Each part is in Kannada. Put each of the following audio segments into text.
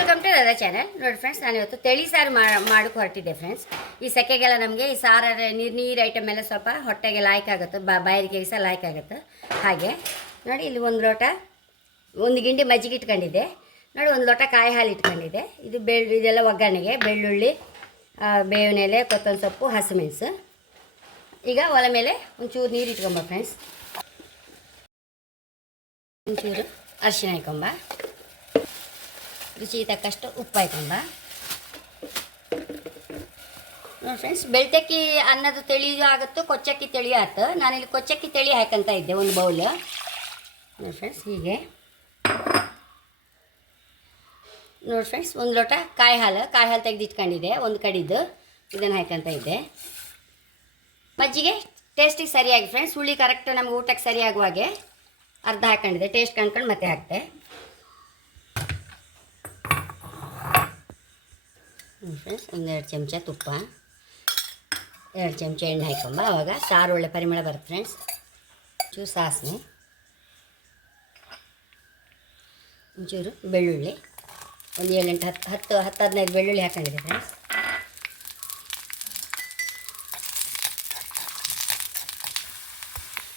ವೆಲ್ಕಮ್ ಟು ರದಾ ಚಾನಲ್ ನೋಡಿ ಫ್ರೆಂಡ್ಸ್ ನಾನು ಇವತ್ತು ತಿಳಿ ಸಾರು ಮಾಡೋಕ್ಕೆ ಹೊರಟಿದ್ದೆ ಫ್ರೆಂಡ್ಸ್ ಈ ಸೆಕೆಗೆಲ್ಲ ನಮಗೆ ಈ ಸಾರ ನೀರು ನೀರು ಐಟಮ್ ಎಲ್ಲ ಸ್ವಲ್ಪ ಹೊಟ್ಟೆಗೆ ಲಾಯ್ಕ್ ಆಗುತ್ತೆ, ಬಾ, ಬಾಯಿಗೆ ಸಹ ಲಾಯ್ಕ್ ಆಗುತ್ತೆ. ಹಾಗೆ, ನೋಡಿ ಇಲ್ಲಿ ಒಂದು ಲೋಟ, ಒಂದು ಗಿಂಡಿ ಮಜ್ಜಿಗೆ ಇಟ್ಕೊಂಡಿದ್ದೆ. ನೋಡಿ ಒಂದು ಲೋಟ ಕಾಯಿ ಹಾಲು ಇಟ್ಕೊಂಡಿದ್ದೆ. ಇದು ಬೆಳ್ ಇದೆಲ್ಲ ಒಗ್ಗರಣೆಗೆ, ಬೆಳ್ಳುಳ್ಳಿ ಬೇವಿನ ಎಲೆ ಕೊತ್ತಂಬರಿ ಸೊಪ್ಪು, ಹಸಿಮೆಣಸು. ಈಗ ಒಲೆ ಮೇಲೆ ಒಂಚೂರು ನೀರು ಇಟ್ಕೊಂಬ ಫ್ರೆಂಡ್ಸ್ ಒಂಚೂರು ಅರಿಶಿನ ಹಾಕೊಂಬ ರುಚಿಗೆ ತಕ್ಕಷ್ಟು ಉಪ್ಪು ನೋಡಿ ಫ್ರೆಂಡ್ಸ್ ಬೆಳ್ತಕ್ಕಿ ಅನ್ನದ ತಿಳಿಯೋ ಆಗುತ್ತೋ, ಕೊಚ್ಚಕ್ಕಿ ತೆಳಿ ಆಯ್ತು ನಾನಿಲ್ಲಿ ಕೊಚ್ಚಕ್ಕಿ ತಿಳಿ ಹಾಕಂತ ಇದ್ದೆ ಒಂದು ಬೌಲ್ ನೋಡಿ ಫ್ರೆಂಡ್ಸ್ ಹೀಗೆ. ನೋಡಿ ಫ್ರೆಂಡ್ಸ್ ಒಂದು ಲೋಟ ಕಾಯಿ ಹಾಲು ಕಾಯಿ ಹಾಲು ತೆಗೆದಿಟ್ಕೊಂಡಿದ್ದೆ, ಒಂದು ಕಡಿದು ಇದನ್ನು ಹಾಕಂತ ಇದ್ದೆ. ಮಜ್ಜಿಗೆ ಟೇಸ್ಟಿಗೆ ಸರಿಯಾಗಿ ಫ್ರೆಂಡ್ಸ್ ಹುಳಿ ಕರೆಕ್ಟ್ ನಮ್ಗೆ ಊಟಕ್ಕೆ ಸರಿಯಾಗುವಾಗೆ ಅರ್ಧ ಹಾಕೊಂಡಿದ್ದೆ ಟೇಸ್ಟ್ ಕಂಡ್ಕೊಂಡು ಮತ್ತೆ ಹಾಕ್ತೆ ಫ್ರೆಂಡ್ಸ್ ಒಂದೆರಡು ಚಮಚ ತುಪ್ಪ, ಎರಡು ಚಮಚ ಎಣ್ಣೆ ಹಾಕೊಂಬ. ಆವಾಗ ಸಾರು ಒಳ್ಳೆ ಪರಿಮಳ ಬರುತ್ತೆ ಫ್ರೆಂಡ್ಸ್ ಚೂರು ಸಾಸಿವೆ, ಒಂಚೂರು ಬೆಳ್ಳುಳ್ಳಿ, ಒಂದು ಏಳೆಂಟು ಹತ್ತು ಹತ್ತು ಹತ್ತು ಹದಿನೈದು ಬೆಳ್ಳುಳ್ಳಿ ಹಾಕೊಂಡಿದ್ದೆ ಫ್ರೆಂಡ್ಸ್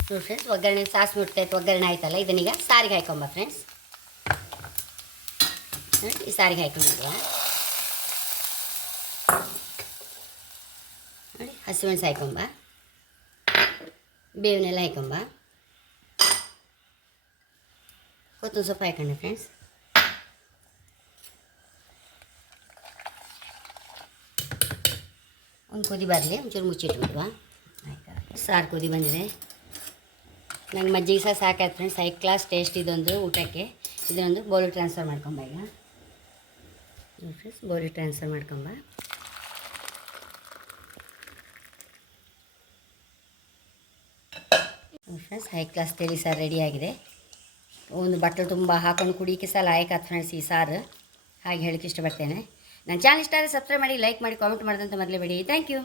ನೋಡಿ ಫ್ರೆಂಡ್ಸ್ ಒಗ್ಗರಣೆ ಸಾಸಿವೆ ಮುಟ್ಟಾಯ್ತು ಒಗ್ಗರಣೆ ಆಯ್ತಲ್ಲ, ಇದನ್ನೀಗ ಸಾರಿಗೆ ಹಾಕೊಂಬ ಫ್ರೆಂಡ್ಸ್ ಈ ಸಾರಿಗೆ ಹಾಕೊಂಡಿದ್ವ ಹಸಿಮೆಣಸು ಹಾಕೊಂಬ. ಬೇವಿನೆಲ್ಲ ಹಾಕೊಂಬ. ಕೊತ್ತಂಬರಿ ಸೊಪ್ಪು ಹಾಕೊಂಡೆ ಫ್ರೆಂಡ್ಸ್ ಒಂದು ಕುದಿ ಬರಲಿ, ಒಂಚೂರು ಮುಚ್ಚಿಟ್ಬಿಡುವ ಸಾರು ಕುದಿ ಬಂದಿದೆ. ನಂಗೆ ಮಜ್ಜಿಗೆ ಸಹ ಸಾಕಾಯ್ತು ಫ್ರೆಂಡ್ಸ್ ಐ ಕ್ಲಾಸ್ ಟೇಸ್ಟ್ ಇದೊಂದು ಊಟಕ್ಕೆ. ಇದನ್ನೊಂದು ಬೌಲ್ ಟ್ರಾನ್ಸ್ಫರ್ ಮಾಡ್ಕೊಂಬ ಈಗ. ಫ್ರೆಂಡ್ಸ್ ಬೌಲ್ ಟ್ರಾನ್ಸ್ಫರ್ ಮಾಡ್ಕೊಂಬ ಫ್ರೆಂಡ್ಸ್ ಹೈ ಕ್ಲಾಸ್ ತೇಳಿ ಸಾರು ರೆಡಿಯಾಗಿದೆ ಒಂದು ಬಟ್ಟಲು ತುಂಬ ಹಾಕೊಂಡು ಕುಡಿಯೋಕ್ಕೆ ಸಹ ಲಾಯಕಾತ್ ಫ್ರೆಂಡ್ಸ್ ಈ ಸಾರು. ಹಾಗೆ ಹೇಳಕ್ಕೆ ಇಷ್ಟಪಡ್ತೇನೆ. ನನ್ನ ಚಾನಲ್ ಇಷ್ಟ ಆದರೆ ಸಬ್ಸ್ಕ್ರೈಬ್ ಮಾಡಿ ಲೈಕ್ ಮಾಡಿ ಕಾಮೆಂಟ್ ಮಾಡಿದಂತ ಮರಲೇಬೇಡಿ ಥ್ಯಾಂಕ್ ಯು